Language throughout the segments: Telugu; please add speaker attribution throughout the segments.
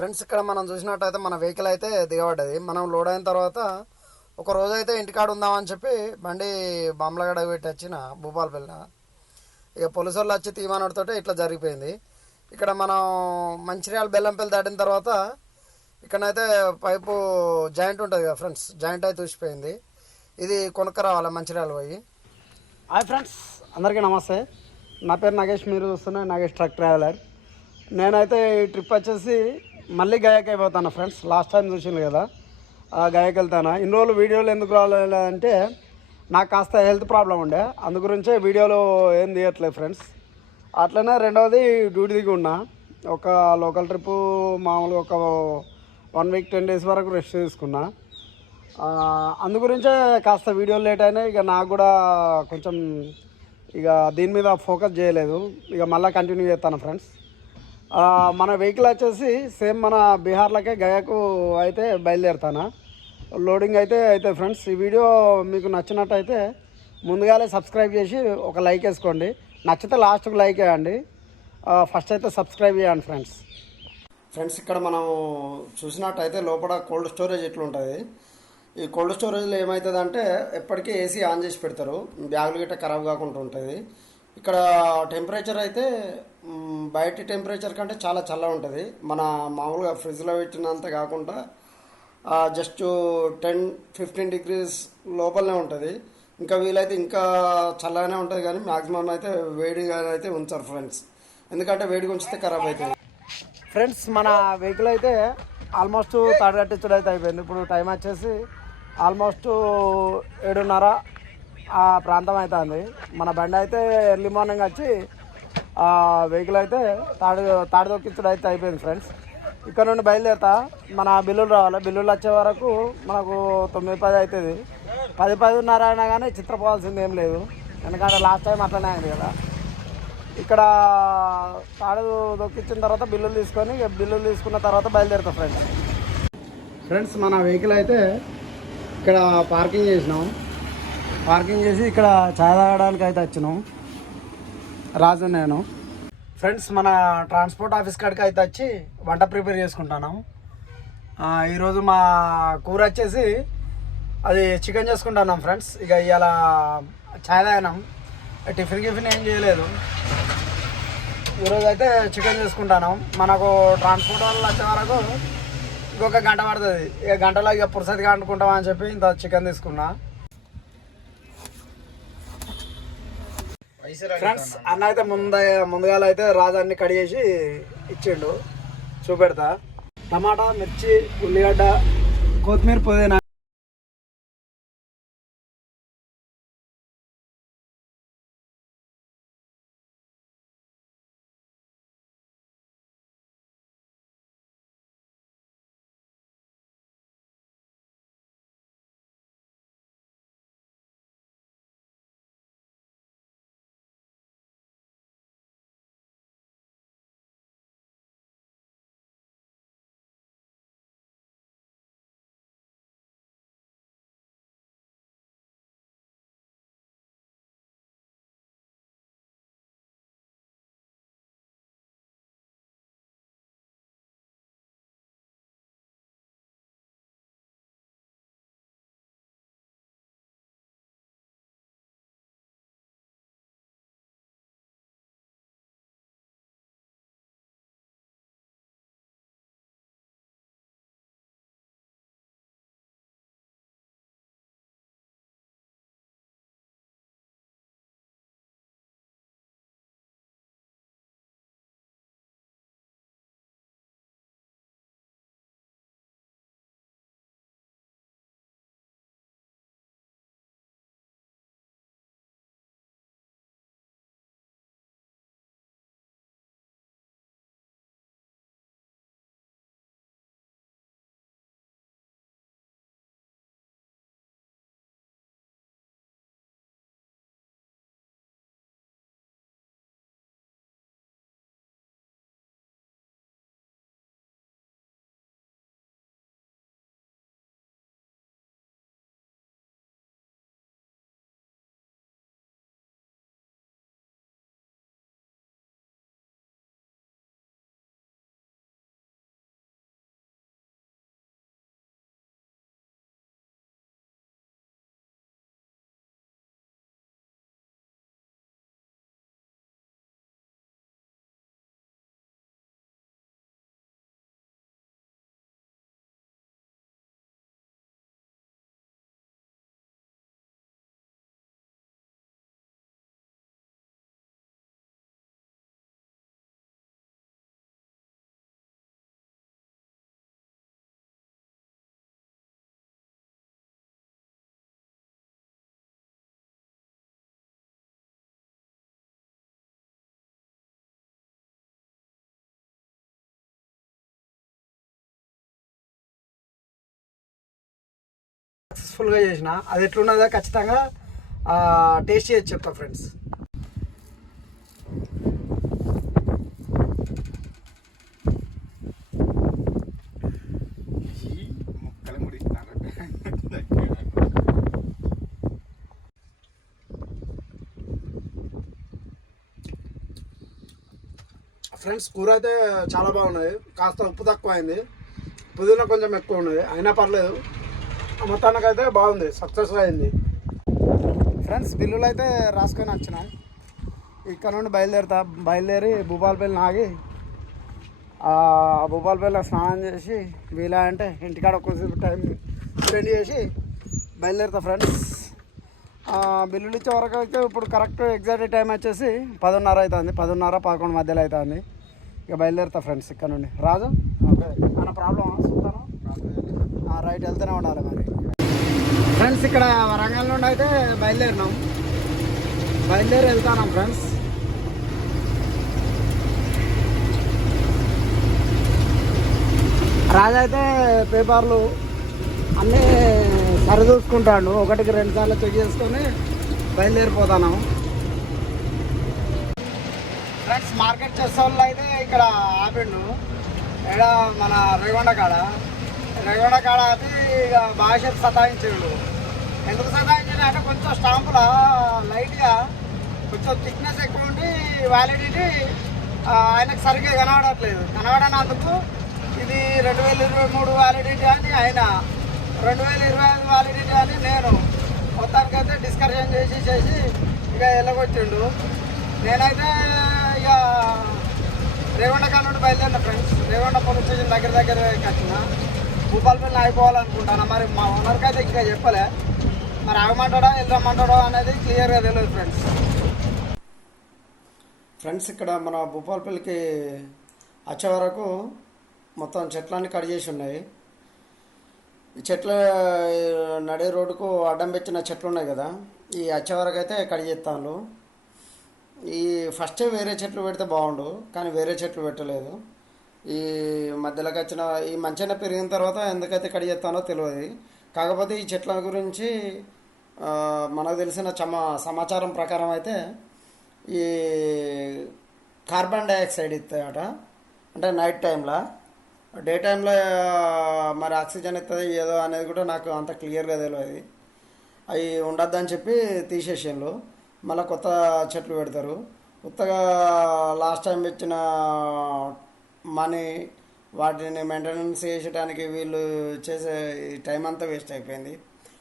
Speaker 1: ఫ్రెండ్స్ ఇక్కడ మనం చూసినట్టయితే మన వెహికల్ అయితే దిగబడ్డది. మనం లోడ్ అయిన తర్వాత ఒక రోజు అయితే ఇంటికాడ ఉందామని చెప్పి బండి బామ్లగడ పెట్టి వచ్చిన భూపాలపల్లి ఇక పోలీసు వాళ్ళు వచ్చి తీయమనడితోటే ఇట్లా జరిగిపోయింది. ఇక్కడ మనం మంచిర్యాల బెల్లంపల్లి దాటిన తర్వాత ఇక్కడనైతే పైపు జాయింట్ ఉంటుంది కదా ఫ్రెండ్స్ జాయింట్ అయితే చూసిపోయింది ఇది కొనుక్క రావాలి మంచిర్యాల పోయి? హాయ్ ఫ్రెండ్స్ అందరికీ నమస్తే. నా పేరు నాగేష్ మీరు చూస్తున్న నాగేష్ ట్రక్ ట్రావెలర్. నేనైతే ఈ ట్రిప్ వచ్చేసి మళ్ళీ గయాకి అయిపోతాను ఫ్రెండ్స్? లాస్ట్ టైం చూసింది కదా. ఆ గయాకి వెళ్తాను? ఇన్ని రోజులు వీడియోలు ఎందుకు రాలేదంటే నాకు కాస్త హెల్త్ ప్రాబ్లం ఉండే. అందు గురించే వీడియోలు ఏం తీయట్లేదు ఫ్రెండ్స్. అట్లనే రెండవది డ్యూటీ దిగి ఉన్నా. ఒక లోకల్ ట్రిప్ మామూలుగా ఒక వన్ వీక్ టెన్ డేస్ వరకు రెస్ట్ తీసుకున్నా. అందు గురించే కాస్త వీడియోలు లేట్ అయినా ఇక నాకు కూడా కొంచెం ఇక దీని మీద ఫోకస్ చేయలేదు. ఇక మళ్ళీ కంటిన్యూ చేస్తాను ఫ్రెండ్స్. మన వెహికల్ వచ్చేసి సేమ్ మన బీహార్లకే గయాకు అయితే బయలుదేరుతాను? లోడింగ్ అయితే అయితే ఫ్రెండ్స్ ఈ వీడియో మీకు నచ్చినట్టయితే ముందుగానే సబ్స్క్రైబ్ చేసి ఒక లైక్ వేసుకోండి. నచ్చితే లాస్ట్కి లైక్ వేయండి. ఫస్ట్ అయితే సబ్స్క్రైబ్ చేయండి ఫ్రెండ్స్ ఫ్రెండ్స్ ఇక్కడ మనం చూసినట్టయితే లోపల కోల్డ్ స్టోరేజ్ ఎట్లుంటుంది ఈ కోల్డ్ స్టోరేజ్లో ఏమవుతుందంటే ఎప్పటికీ ఏసీ ఆన్ చేసి పెడతారు. బ్యాగులు గిట్ట ఖరాబ్ కాకుండా ఉంటుంది. ఇక్కడ టెంపరేచర్ అయితే బయట బయటి టెంపరేచర్ కంటే చాలా చల్లగా ఉంటుంది. మన మామూలుగా ఫ్రిడ్జ్లో పెట్టినంత కాకుండా జస్ట్ టెన్ ఫిఫ్టీన్ డిగ్రీస్ లోపలనే ఉంటుంది. ఇంకా వీలైతే ఇంకా చల్లగానే ఉంటుంది కానీ మ్యాక్సిమం అయితే వేడిగా అయితే ఉంచారు ఫ్రెండ్స్ ఎందుకంటే వేడిగా ఉంచితే ఖరాబ్ అవుతుంది ఫ్రెండ్స్ మన వెహికల్ అయితే ఆల్మోస్ట్ థర్డ్ కట్టించడం అయితే అయిపోయింది. ఇప్పుడు టైం వచ్చేసి ఆల్మోస్ట్ ఏడున్నర ఆ ప్రాంతం అవుతుంది మన బండి అయితే ఎర్లీ మార్నింగ్ వచ్చి వెహికల్ అయితే తాడు తాడు తొక్కించడం అయితే అయిపోయింది ఫ్రెండ్స్. ఇక్కడ నుండి బయలుదేరుతా. మన బిల్లులు రావాలి. బిల్లులు వచ్చే వరకు మనకు తొమ్మిది పది అవుతుంది పది పదిన్నర అయినా కానీ చిత్రపోవాల్సింది ఏం లేదు. ఎందుకంటే లాస్ట్ టైం అట్లనే అయింది కదా. ఇక్కడ తాడు దొక్కించిన తర్వాత బిల్లులు తీసుకొని బిల్లులు తీసుకున్న తర్వాత బయలుదేరుతాం ఫ్రెండ్స్. ఫ్రెండ్స్ మన వెహికల్ అయితే ఇక్కడ పార్కింగ్ చేసినాం. పార్కింగ్ చేసి ఇక్కడ ఛాయ్ తాగడానికి అయితే వచ్చినాం. రాజు నేను. ఫ్రెండ్స్ మన ట్రాన్స్పోర్ట్ ఆఫీస్ కాడికి అయితే వచ్చి వంట ప్రిపేర్ చేసుకుంటాను ఈరోజు మా కూర వచ్చేసి అది చికెన్ చేసుకుంటున్నాం ఫ్రెండ్స్. ఇక ఇవాళ ఛాయ్ తాగినాం. టిఫిన్ గిఫిన్ ఏం చేయలేదు. ఈరోజు అయితే చికెన్ చేసుకుంటాను మనకు ట్రాన్స్పోర్ట్ వాళ్ళు వచ్చే వరకు ఇంకొక గంట పడుతుంది. ఇక గంటలో ఇక పురుసతిగా అనుకుంటాం అని చెప్పి ఇంత చికెన్ తీసుకున్నా. ఫ్రెండ్స్ అన్న అయితే ముంద ముందుగా అయితే రాజాన్ని కడిగేసి ఇచ్చిండు. చూపెడతా. టమాటా మిర్చి ఉల్లిగడ్డ కొత్తిమీర పుదీనా సక్సెస్ఫుల్గా చేసిన అది ఎట్లున్నదో ఖచ్చితంగా టేస్ట్ చేసి చెప్తా ఫ్రెండ్స్ ఫ్రెండ్స్ కూర అయితే చాలా బాగున్నది. కాస్త ఉప్పు తక్కువ అయింది పుదీనా కొంచెం ఎక్కువ ఉన్నది. అయినా పర్లేదు. మొత్తానికి అయితే బాగుంది. సక్సెస్ అయింది. ఫ్రెండ్స్ బిల్లులు అయితే రాసుకొని వచ్చిన. ఇక్కడ నుండి బయలుదేరుతా. బయలుదేరి భూపాలపల్లి ఆగి భూపాలపల్లిలో స్నానం చేసి వీలా అంటే ఇంటికాడ కొద్దిసేపు టైం స్పెండ్ చేసి బయలుదేరుతా ఫ్రెండ్స్. బిల్లులు ఇచ్చే వరకు అయితే ఇప్పుడు కరెక్ట్ ఎగ్జాక్ట్ టైం వచ్చేసి పదిన్నర అవుతుంది. పదిన్నర పదకొండు మధ్యలో అవుతుంది. ఇక బయలుదేరుతా ఫ్రెండ్స్ ఇక్కడ నుండి. రాజు మన ప్రాబ్లం సుతాను రైట్ వెళ్తూనే ఉండాలి మరి. ఫ్రెండ్స్ ఇక్కడ వరంగల్ నుండి అయితే బయలుదేరినాం. బయలుదేరి వెళ్తాను ఫ్రెండ్స్ రాజు అయితే పేపర్లు అన్నీ సరిచూసుకుంటాడు. ఒకటికి రెండు సార్లు చెక్ చేసుకొని బయలుదేరిపోతాను. ఫ్రెండ్స్ మార్కెట్ చేసే వాళ్ళు అయితే ఇక్కడ ఆపిండు. ఇక్కడ మన రేగొండ కాడ. రేగొండ కాడ అది ఇక భాష సతాయించాడు ఎందుకు సతాయించాడు అంటే కొంచెం స్టాంపుల లైట్గా కొంచెం థిక్నెస్ ఎక్కువ ఉండి వ్యాలిడిటీ ఆయనకు సరిగ్గా కనబడట్లేదు. కనబడనందుకు ఇది రెండు వేల ఇరవై మూడు వ్యాలిడిటీ అని ఆయన రెండు వేల ఇరవై ఐదు వ్యాలిడిటీ అని నేను మొత్తానికైతే డిస్కషన్ చేసి చేసి ఇక వెళ్ళగొచ్చిండు. నేనైతే ఇక రేవండ కాడ బయలుదేరిన ఫ్రెండ్స్ రేవండ పోలీస్ స్టేషన్ దగ్గర దగ్గర వచ్చిన భూపాలపల్లి అయిపోవాలనుకుంటాను? మరి మా ఓనర్కి అయితే ఇంకా చెప్పలే. మరి ఆగమంటాడో వెళ్ళమంటాడో అనేది క్లియర్గా తెలియదు ఫ్రెండ్స్ ఫ్రెండ్స్ ఇక్కడ మన భూపాలపల్లికి వచ్చే వరకు మొత్తం చెట్లన్నీ కట్ చేసి ఉన్నాయి. ఈ చెట్ల నడే రోడ్డుకు అడ్డం పెట్టిన చెట్లు ఉన్నాయి కదా ఈ వచ్చే వరకు అయితే కట్ చేస్తాను ఈ ఫస్టే వేరే చెట్లు పెడితే బాగుండు కానీ వేరే చెట్లు పెట్టలేదు. ఈ మధ్యలోకి వచ్చిన ఈ మంచిగా పెరిగిన తర్వాత ఎందుకైతే కట్ చేస్తానో తెలియదు. కాకపోతే ఈ చెట్ల గురించి మనకు తెలిసిన చమ సమాచారం ప్రకారం అయితే ఈ కార్బన్ డైఆక్సైడ్ ఇస్తాయట అంటే నైట్ టైంలో డే టైంలో మరి ఆక్సిజన్ ఇస్తుంది ఏదో అనేది కూడా నాకు అంత క్లియర్గా తెలియదు అవి ఉండొద్దని చెప్పి తీసేసాను మళ్ళీ కొత్త చెట్లు పెడతారు. కొత్తగా లాస్ట్ టైం పెట్టిన మనీ వాటిని మెయింటెనెన్స్ చేసడానికి వీళ్ళు చేసే టైం అంతా వేస్ట్ అయిపోయింది.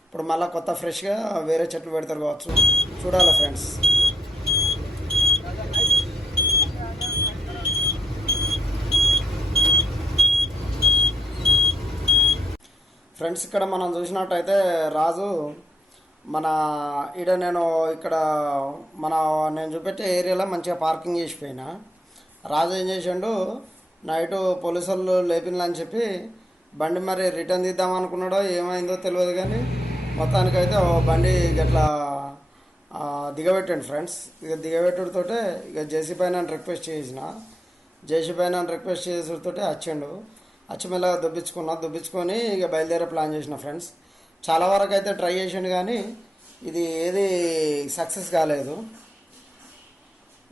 Speaker 1: ఇప్పుడు మళ్ళీ కొత్త ఫ్రెష్గా వేరే చెట్లు పెడతారు కావచ్చు. చూడాలి ఫ్రెండ్స్ ఫ్రెండ్స్ ఇక్కడ మనం చూసినట్టయితే రాజు మన ఈడ నేను ఇక్కడ మన నేను చూపెట్టే ఏరియాలో మంచిగా పార్కింగ్ చేసిపోయినా. రాజు ఏం చేసిండు నైట్ పోలీసు వాళ్ళు లేపినని చెప్పి బండి మరి రిటర్న్ తీద్దాం అనుకున్నాడో ఏమైందో తెలియదు కానీ మొత్తానికైతే ఓ బండి గట్లా దిగబెట్టండి ఫ్రెండ్స్. ఇక దిగబెట్టుడితోటే ఇక జేసీ పైన రిక్వెస్ట్ చేసిన జేసీ పైన రిక్వెస్ట్ చేసుడితోటే వచ్చిండు వచ్చి మెల్లగా దుబ్బించుకున్నా దుబ్బించుకొని ఇక బయలుదేరే ప్లాన్ చేసిన ఫ్రెండ్స్. చాలా వరకు అయితే ట్రై చేసిండు కానీ ఇది ఏది సక్సెస్ కాలేదు.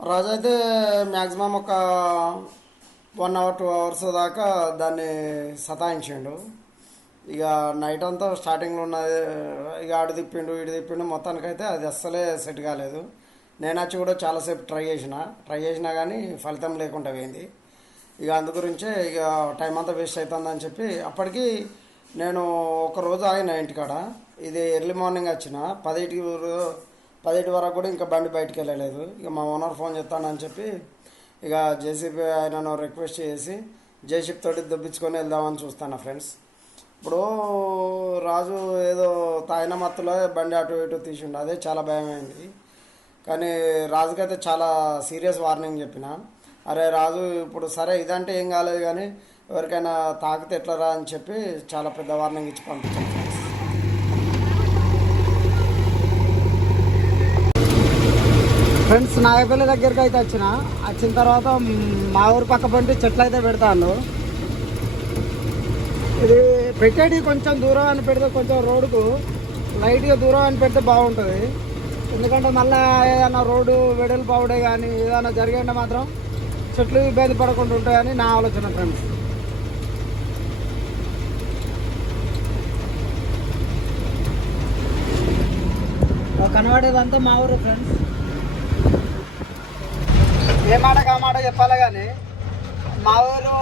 Speaker 1: రాజు అయితే మ్యాక్సిమం ఒక వన్ అవర్ టూ అవర్స్ దాకా దాన్ని సతాయించిండు. ఇక నైట్ అంతా స్టార్టింగ్లో ఉన్నది ఇక ఆడు తిప్పిండు ఇటు తిప్పిండు మొత్తానికైతే అది అస్సలే సెట్ కాలేదు. నేను వచ్చి కూడా చాలాసేపు ట్రై చేసిన. ట్రై చేసినా కానీ ఫలితం లేకుండా పోయింది. ఇక అందు గురించే ఇక టైం అంతా వేస్ట్ అవుతుందని చెప్పి అప్పటికి నేను ఒక రోజు ఆగిన ఇంటికాడ. ఇది ఎర్లీ మార్నింగ్ వచ్చిన. పదిటికి పదిటి వరకు కూడా ఇంకా బండి బయటికి వెళ్ళలేదు. ఇక మా ఓనర్ ఫోన్ చేస్తానని చెప్పి ఇక జేసీబీ ఆయనను రిక్వెస్ట్ చేసి జేసీబీ తోటి దొబ్బించుకొని వెళ్దామని చూస్తాను ఫ్రెండ్స్. ఇప్పుడు రాజు ఏదో తాయిన మత్తులో బండి అటు ఇటు తీసిండు. అదే చాలా భయమైంది. కానీ రాజుకైతే చాలా సీరియస్ వార్నింగ్ చెప్పిన. అరే రాజు ఇప్పుడు సరే ఇదంటే ఏం కాలేదు కానీ ఎవరికైనా తాకితే ఎట్లరా అని చెప్పి చాలా పెద్ద వార్నింగ్ ఇచ్చి పంపించాను ఫ్రెండ్స్ ఫ్రెండ్స్ నాగపల్లి దగ్గరికి అయితే వచ్చిన. వచ్చిన తర్వాత మా ఊరు పక్క పంటి చెట్లు అయితే పెడతాను. ఇది పెట్టేది కొంచెం దూరం అని పెడితే కొంచెం రోడ్డుకు లైట్గా దూరం అని పెడితే బాగుంటుంది. ఎందుకంటే మళ్ళీ ఏదైనా రోడ్డు వెడలు అవడే కానీ ఏదైనా జరిగింటే మాత్రం చెట్లు ఇబ్బంది పడకుండా ఉంటాయని నా ఆలోచన ఫ్రెండ్స్. కనబడేదంతా మా ఊరు ఫ్రెండ్స్. ఏ మాట కా మాట చెప్పాలి కానీ మా ఊరు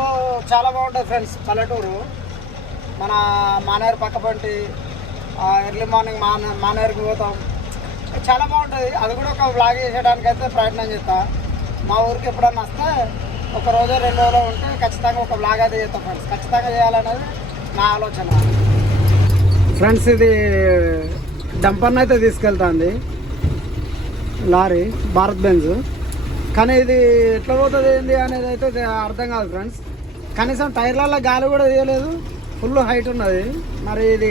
Speaker 1: చాలా బాగుంటుంది ఫ్రెండ్స్ పల్లెటూరు. మన మానేరు పక్క పంటి ఎర్లీ మార్నింగ్ మాన మానేరుకి పోతాం. చాలా బాగుంటుంది. అది కూడా ఒక వ్లాగ్ చేసేయడానికి అయితే ప్రయత్నం చేస్తా. మా ఊరికి ఎప్పుడన్నా వస్తే ఒక రోజు రెండు రోజులు ఉంటే ఖచ్చితంగా ఒక బ్లాగ్ అయితే చేస్తాం ఫ్రెండ్స్. ఖచ్చితంగా చేయాలనేది నా ఆలోచన. ఫ్రెండ్స్ ఇది డంపర్ని అయితే తీసుకెళ్తాంది. Lorry Bharat Benz. కానీ ఇది ఎట్లా పోతుంది ఏంది అనేది అయితే అర్థం కాదు ఫ్రెండ్స్. కనీసం టైర్లలో గాలి కూడా తీయలేదు. ఫుల్ హైట్ ఉన్నది. మరి ఇది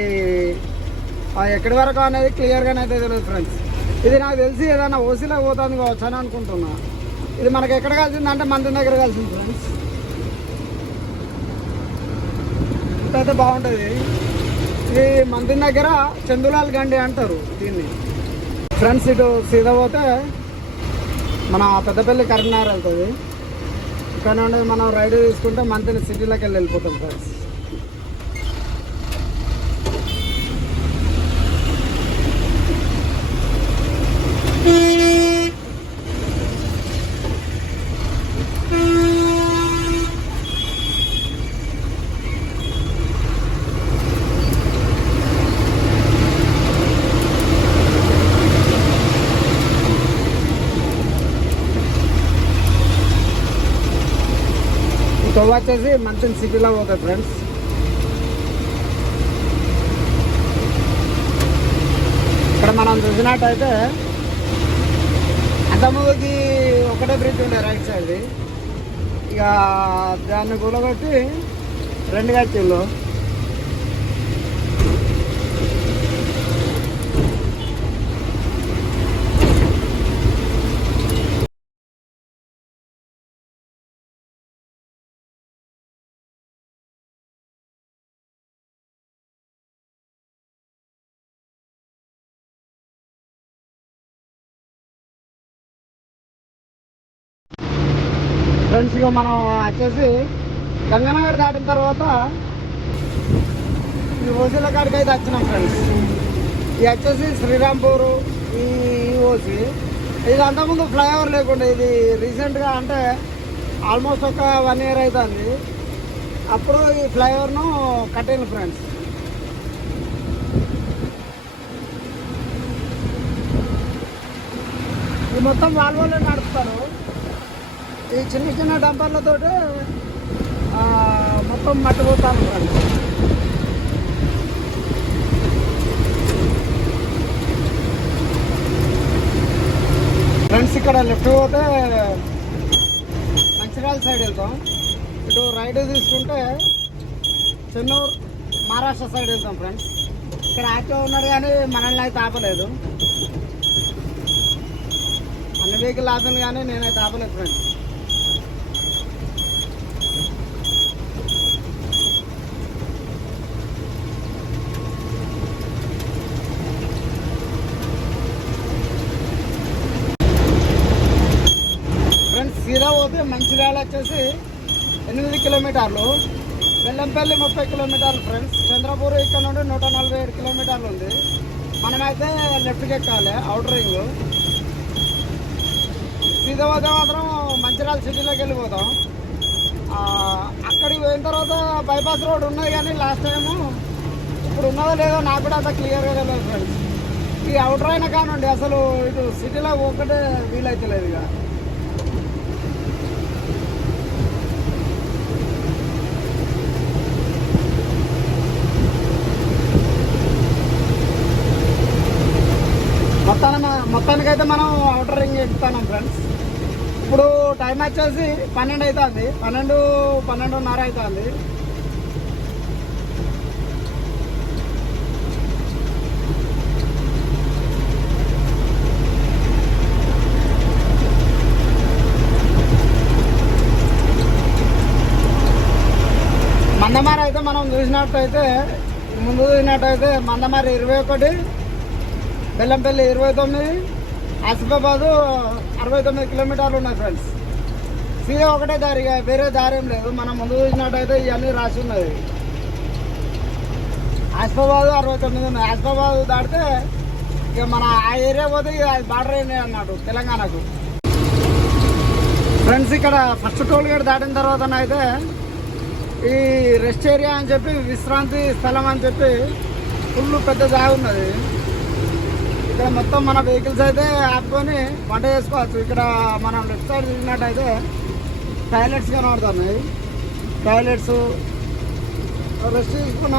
Speaker 1: ఎక్కడి వరకు అనేది క్లియర్గానే అయితే తెలియదు ఫ్రెండ్స్. ఇది నాకు తెలిసి ఏదైనా ఓసీలో పోతుంది కావచ్చు అని అనుకుంటున్నా. ఇది మనకి ఎక్కడ కలిసింది అంటే మంది దగ్గర కలిసింది ఫ్రెండ్స్. అయితే బాగుంటుంది. ఇది మంది దగ్గర చందులాల్ గండి అంటారు దీన్ని. ఫ్రెండ్స్ ఇటు సీదా పోతే మన పెద్దపల్లి కరీంనగర్ వెళ్తుంది ఇక్కడ నుండి మనం రైడ్ తీసుకుంటే మంత్రి సిటీలోకి వెళ్ళి వెళ్ళిపోతాం ఫ్రెండ్స్ ఇటు వచ్చేసి మంచి సిటీలో పోతుంది ఫ్రెండ్స్. ఇక్కడ మనం చూసినట్టయితే అంతకుముందుకి ఒకటే బ్రిడ్జ్ ఉండే రైట్ సైడ్ ఇక దాన్ని కూలగొట్టి రెండుగా కట్టిళ్ళు ఇప్పుడు మనం వచ్చేసి గంగానగర్ దాటిన తర్వాత ఈ ఓసీల కాడికి అయితే వచ్చినాం ఫ్రెండ్స్ ఇది వచ్చేసి శ్రీరాంపూరు ఈ ఓసీ. ఇది అంతకుముందు ఫ్లైఓవర్ లేకుండా ఇది రీసెంట్గా అంటే ఆల్మోస్ట్ ఒక వన్ ఇయర్ అవుతుంది అప్పుడు ఈ ఫ్లైఓవర్ను కట్టింది ఫ్రెండ్స్ ఇది మొత్తం వాల్వోలో నడుపుతారు. ఈ చిన్న చిన్న డంపర్లతో మొత్తం మట్టి పోతాను ఫ్రెండ్స్ ఇక్కడ లెఫ్ట్ పోతే మంచిర్యాల సైడ్ వెళ్తాం. ఇటు రైట్ తీసుకుంటే చెన్నూరు మహారాష్ట్ర సైడ్ వెళ్తాం ఫ్రెండ్స్. ఇక్కడ ఆటో ఉన్నాడు కానీ మనల్ని అయితే ఆపలేదు. అన్ని వెహికల్ ఆపాను కానీ నేనైతే ఆపలేదు ఫ్రెండ్స్ సీదా పోతే మంచిర్యాల వచ్చేసి ఎనిమిది కిలోమీటర్లు బెల్లంపల్లి ముప్పై కిలోమీటర్లు ఫ్రెండ్స్ చంద్రపూర్ ఇక్కడ నుండి నూట నలభై ఏడు కిలోమీటర్లు ఉంది. మనమైతే లెఫ్ట్కి ఎక్కాలి అవుట్ రింగ్ సీదా పోతే మాత్రం మంచిర్యాల సిటీలోకి వెళ్ళిపోతాం. అక్కడికి పోయిన తర్వాత బైపాస్ రోడ్ ఉన్నది కానీ లాస్ట్ టైము ఇప్పుడు ఉన్నదో లేదో నాకు కూడా అంత క్లియర్గా తెలియదు ఫ్రెండ్స్ ఈ అవుటర్ అయినా కానుండి అసలు ఇటు సిటీలో ఒక్కటే వీలైతే లేదు ఇక. మొత్తానికైతే మనం అవుటర్ రింగ్ ఎక్కుతున్నాం ఫ్రెండ్స్ ఇప్పుడు టైం వచ్చేసి పన్నెండు అవుతుంది పన్నెండు పన్నెండున్నర అవుతుంది మందమారి అయితే మనం చూసినట్టయితే ముందు చూసినట్టయితే మందమారి ఇరవై ఒకటి బెల్లంపల్లి ఇరవై తొమ్మిది ఆసిఫాబాదు అరవై తొమ్మిది కిలోమీటర్లు ఉన్నాయి ఫ్రెండ్స్ సీదా ఒకటే దారి వేరే దారి ఏం లేదు. మనం ముందు చూసినట్టయితే ఇవన్నీ రాసి ఉన్నది. ఆసిఫాబాద్ అరవై తొమ్మిది ఉన్నాయి. ఆసిఫాబాద్ దాటితే ఇక మన ఆ ఏరియా పోతే అది బార్డర్ అయినాయి అన్నట్టు తెలంగాణకు. ఫ్రెండ్స్ ఇక్కడ ఫస్ట్ టోల్ గేట్ దాటిన తర్వాత అయితే ఈ రెస్ట్ ఏరియా అని చెప్పి విశ్రాంతి స్థలం అని చెప్పి ఫుల్ పెద్ద జాగా ఉన్నది. ఇక్కడ మొత్తం మన వెహికల్స్ అయితే ఆపుకొని వంట చేసుకోవచ్చు. ఇక్కడ మనం లెఫ్ట్ సైడ్ చూసినట్టయితే టాయిలెట్స్ కనబడుతున్నాయి. టాయిలెట్స్ రెస్ట్ తీసుకున్న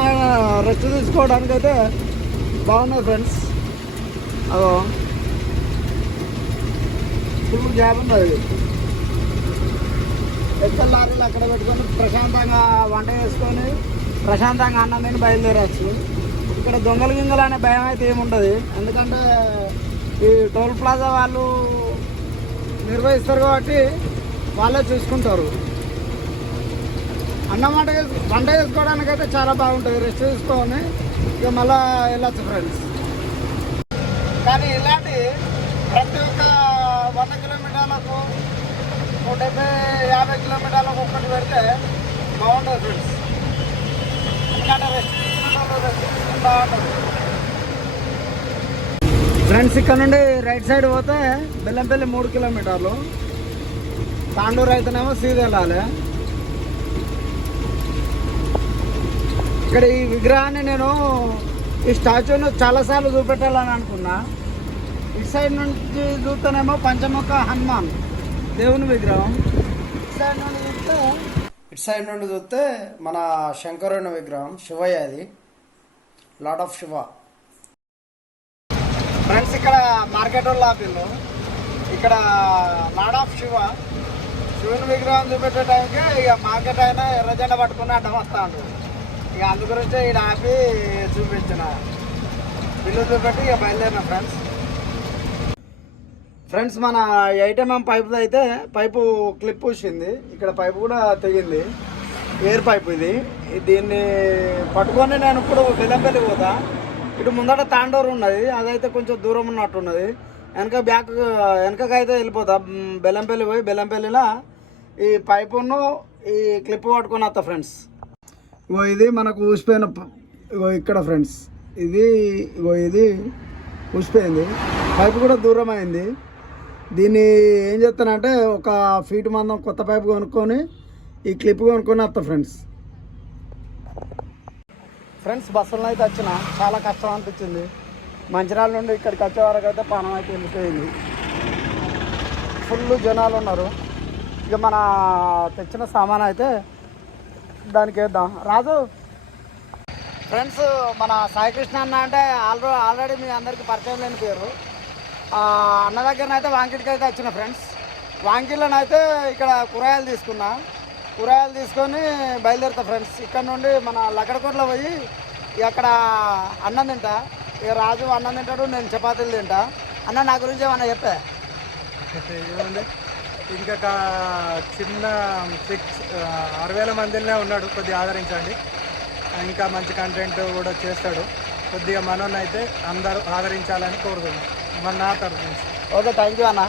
Speaker 1: రెస్ట్ తీసుకోవడానికి అయితే బాగున్నాయి ఫ్రెండ్స్ అదో. ఫుల్ గ్యాప్ ఉన్నది. ఎక్కల లారీలు అక్కడ పెట్టుకొని ప్రశాంతంగా వంట చేసుకొని ప్రశాంతంగా అన్నం తిని బయలుదేరచ్చు. ఇక్కడ దొంగలు గింగలు అనే భయం అయితే ఏముండదు. ఎందుకంటే ఈ టోల్ ప్లాజా వాళ్ళు నిర్వహిస్తారు కాబట్టి వాళ్ళే చూసుకుంటారు. అన్నం వంట వంట చేసుకోవడానికి అయితే చాలా బాగుంటుంది. రెస్ట్ తీసుకొని ఇక మళ్ళా వెళ్ళచ్చు ఫ్రెండ్స్ కానీ ఇలాంటి ప్రతి ఒక్క వంద కిలోమీటర్లకు నూట డెబ్బై యాభై కిలోమీటర్లకు ఒక్కటి పెడితే బాగుంటుంది ఫ్రెండ్స్ ఎందుకంటే రెస్ట్ ఫ్రెండ్స్ ఇక్కడ నుండి రైట్ సైడ్ పోతే బెల్లంపల్లి మూడు కిలోమీటర్లు. తాండూరు అయితేనేమో సీదా వెళ్ళాలి. ఇక్కడ ఈ విగ్రహాన్ని నేను ఈ స్టాచ్యూను చాలాసార్లు చూపెట్టాలని అనుకున్నా. ఇటు సైడ్ నుంచి చూస్తేనేమో పంచముఖ హనుమాన్ దేవుని విగ్రహం. ఇటు సైడ్ నుండి చూస్తే ఇటు సైడ్ నుండి చూస్తే మన శంకరుని విగ్రహం శివయ్య అది. Lot of Shiva. ఫ్రెండ్స్ ఇక్కడ మార్కెట్ వాళ్ళు ఆపిల్లు ఇక్కడ లాడ్ ఆఫ్ శివ. శివుని విగ్రహం చూపెట్టే టైంకి ఇక మార్కెట్ అయినా ఎర్రజెండ పట్టుకుని అడ్డం వస్తాను ఇక అందు గురించి ఇక్కడ ఆపి చూపించిన. బిల్లు చూపెట్టి ఇక బయలుదేరిన ఫ్రెండ్స్. ఫ్రెండ్స్ మన ఎయిట్ పైపుది అయితే పైపు క్లిప్ వచ్చింది ఇక్కడ పైపు కూడా తెగింది. ఎయిర్ పైప్ ఇది. దీన్ని పట్టుకొని నేను ఇప్పుడు బెల్లంపల్లి పోతా. ఇటు ముందట తాండూరు ఉన్నది. అదైతే కొంచెం దూరం ఉన్నట్టున్నది. వెనక బ్యాక్ వెనకకైతే వెళ్ళిపోతా. బెల్లంపల్లి పోయి బెల్లంపల్లిలో ఈ పైపును ఈ క్లిప్ పట్టుకొని వస్తా ఫ్రెండ్స్. ఇగో ఇది మనకు ఊసిపోయిన ఇగో ఇక్కడ ఫ్రెండ్స్. ఇది ఇగో ఇది ఊసిపోయింది. పైపు కూడా దూరం అయింది దీన్ని ఏం చేస్తానంటే ఒక ఫీట్ మందం కొత్త పైపు కొనుక్కొని ఈ క్లిప్ కొనుక్కొని వస్తా ఫ్రెండ్స్. ఫ్రెండ్స్ బస్సులను అయితే వచ్చిన చాలా కష్టం అనిపించింది. మంచిరాల నుండి ఇక్కడికి వచ్చే వరకు అయితే పానం అయితే వెళ్ళిపోయింది ఫుల్ జనాలు ఉన్నారు. ఇక మన తెచ్చిన సామాన్ అయితే దానికి వేద్దాం. రాజు. ఫ్రెండ్స్ మన సాయికృష్ణ అన్న అంటే ఆల్రెడీ ఆల్రెడీ మీ అందరికీ పరిచయం లేని పేరు. అన్న దగ్గర అయితే వాంకిడికి అయితే వచ్చిన ఫ్రెండ్స్. వాంకిళ్ళనైతే ఇక్కడ కూరగాయలు తీసుకున్నా. కూరగాయలు తీసుకొని బయలుదేరుతా ఫ్రెండ్స్. ఇక్కడ నుండి మన లక్కడకోటలో పోయి అక్కడ అన్నం తింటా. ఇక రాజు అన్నం తింటాడు నేను చపాతీలు తింటా. అన్న నా గురించి ఏమన్నా చెప్పా?
Speaker 2: ఇంకా చిన్న సిక్స్ ఆరు వేల మందిలోనే ఉన్నాడు కొద్దిగా ఆదరించండి. ఇంకా మంచి కంటెంట్ కూడా చేస్తాడు. కొద్దిగా మనోన్ని అయితే అందరూ ఆదరించాలని కోరుతున్నాం మన నా తరఫు
Speaker 1: ఓకే థ్యాంక్ యూ అన్న.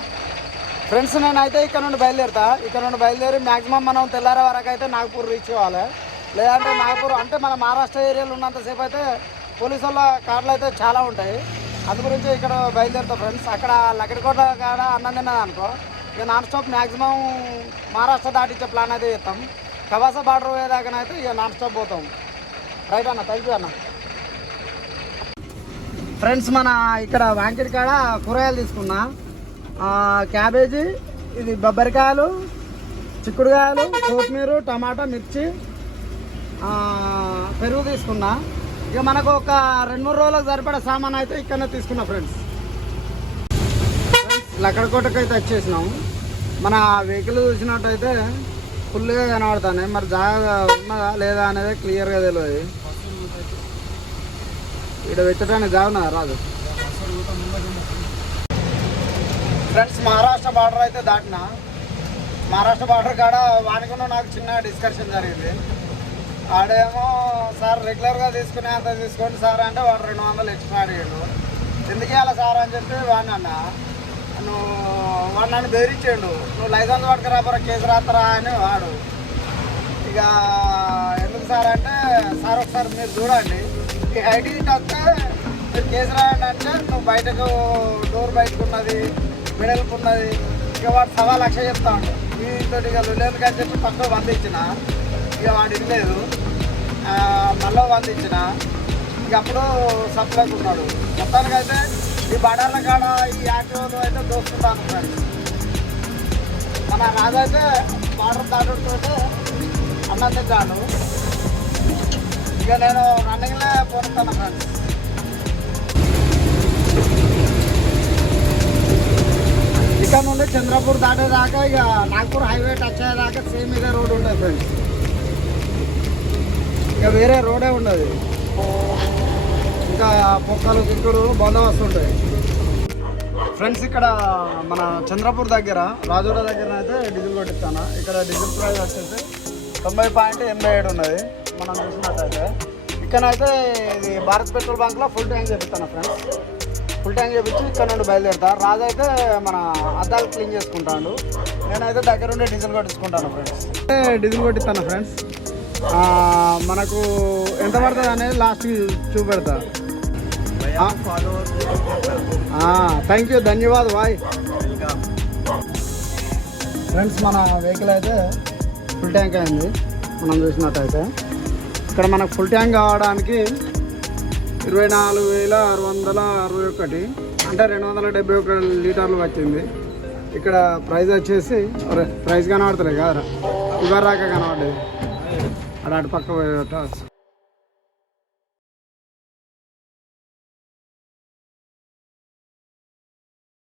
Speaker 1: ఫ్రెండ్స్ నేనైతే ఇక్కడ నుండి బయలుదేరుతా. ఇక్కడ నుండి బయలుదేరి మ్యాక్సిమం మనం తెల్లారే వరకు అయితే నాగపూర్ రీచ్ అవ్వాలి. లేదంటే నాగపూర్ అంటే మన మహారాష్ట్ర ఏరియాలో ఉన్నంతసేపు అయితే పోలీసు వాళ్ళ కార్లు అయితే చాలా ఉంటాయి. అందు గురించి ఇక్కడ బయలుదేరుతా ఫ్రెండ్స్. అక్కడ లక్కడికోట కాడ అన్నం తిన్నది అనుకో ఇక నాన్ స్టాప్ మ్యాక్సిమం మహారాష్ట్ర దాటించే ప్లాన్ అయితే చేస్తాం. కవాసా బార్డర్ పోయేదాకానైతే ఇక నాన్ స్టాప్ పోతాం. రైట్ అన్న? థ్యాంక్ యూ అన్న. ఫ్రెండ్స్ మన ఇక్కడ వాంకిడి కాడ కూరగాయలు తీసుకున్నా. క్యాబేజీ ఇది బొబ్బరికాయలు చిక్కుడుకాయలు కొత్తిమీర టమాటా మిర్చి పెరుగు తీసుకున్నా. ఇక మనకు ఒక రెండు మూడు రోజులకు సరిపడే సామాన్ అయితే ఇక్కడనే తీసుకున్నా ఫ్రెండ్స్ లక్కడకోటకు అయితే వచ్చేసినాం. మన వెహికల్ చూసినట్టయితే ఫుల్గా కనబడుతుంది మరి జాగా ఉన్నదా లేదా అనేది క్లియర్గా తెలియదు ఇక్కడ పెట్టడానికి జాగున్నా రాదు ఫ్రెండ్స్ మహారాష్ట్ర బార్డర్ అయితే దాటిన. మహారాష్ట్ర బార్డర్ కాడ వానికున్న నాకు చిన్న డిస్కషన్ జరిగింది. ఆడేమో సార్ రెగ్యులర్గా తీసుకునే అంత తీసుకోండి సార్ అంటే వాడు రెండు వందలు ఎక్స్ట్రా అడిగాడు. ఎందుకు ఇవ్వాలి సార్ అని చెప్పి వాడిని అన్న. నువ్వు వాడు నన్ను బెదిరించాడు. నువ్వు లైసెన్స్ పట్టుకురాపరా కేసు రాతరా అని వాడు. ఇక ఎందుకు సార్ అంటే సార్ ఒకసారి మీరు చూడండి. ఈ ఐడి వస్తే మీరు కేసు రాయండి అంటే నువ్వు బయటకు డోర్ బయటకు ఉన్నది. మిడల్కు ఉన్నది ఇక వాడు సవా లక్ష చెప్తా ఉంటాడు వీటితో ఇక లేదు అని చెప్పి పక్కకు పంపించిన. ఇక వాడు ఇవ్వలేదు మళ్ళీ పంపించిన. ఇక అప్పుడు సప్లైకి ఉన్నాడు. మొత్తానికైతే ఈ బడాల కాడ ఈ యాక్టివ్లు అయితే దోసుకుంటాను అనుకున్నాడు మన రాజు అయితే బార్డర్ దాటుతుంటే అన్నం తింటాను ఇక నేను రన్నింగ్లే పోతాను ఫ్రెండ్స్. ఇక్కడ నుండి చంద్రపూర్ దాటేదాకా ఇక నాగ్పూర్ హైవే టచ్ అయ్యేదాకా సేమ్ ఇదే రోడ్ ఉంటుంది ఫ్రెండ్స్ ఇక వేరే రోడే ఉండదు ఇంకా పొక్కలు చిక్కుడు బందోబస్తు ఉంటాయి ఫ్రెండ్స్ ఇక్కడ మన చంద్రపూర్ దగ్గర రాజోడ దగ్గర అయితే డీజిల్ కొట్టిస్తాను ఇక్కడ డీజిల్ ప్రైస్ వచ్చేసి తొంభై పాయింట్ ఎనభై ఏడు ఉన్నది మనం చూసినట్టయితే ఇక్కడైతే ఇది భారత్ పెట్రోల్ బంక్లో ఫుల్ ట్యాంక్ చేపిస్తాను ఫ్రెండ్స్ ఫుల్ ట్యాంక్ చేపించి ఇక్కడ నుండి బయలుదేరుతా. రాజు అయితే మన అద్దాలు క్లీన్ చేసుకుంటాడు. నేనైతే దగ్గర ఉండి డీజిల్ కొట్టించుకుంటాను ఫ్రెండ్స్ డీజిల్ కొట్టిస్తాను ఫ్రెండ్స్ మనకు ఎంత పడుతుంది అనేది లాస్ట్కి చూపెడతా. థ్యాంక్ యూ ధన్యవాద్ బాయ్ ఫ్రెండ్స్ మన వెహికల్ అయితే ఫుల్ ట్యాంక్ అయింది. మనం చూసినట్టయితే. ఇక్కడ మనకు ఫుల్ ట్యాంక్ కావడానికి ఇరవై నాలుగు వేల ఆరు వందల అరవై ఒకటి. అంటే రెండు వందల డెబ్బై ఒక లీటర్లు వచ్చింది ఇక్కడ ప్రైస్ వచ్చేసి ప్రైస్ కనబడతలే కదా ఇవ్వరాక కనబడ్డది అటు పక్క పోయి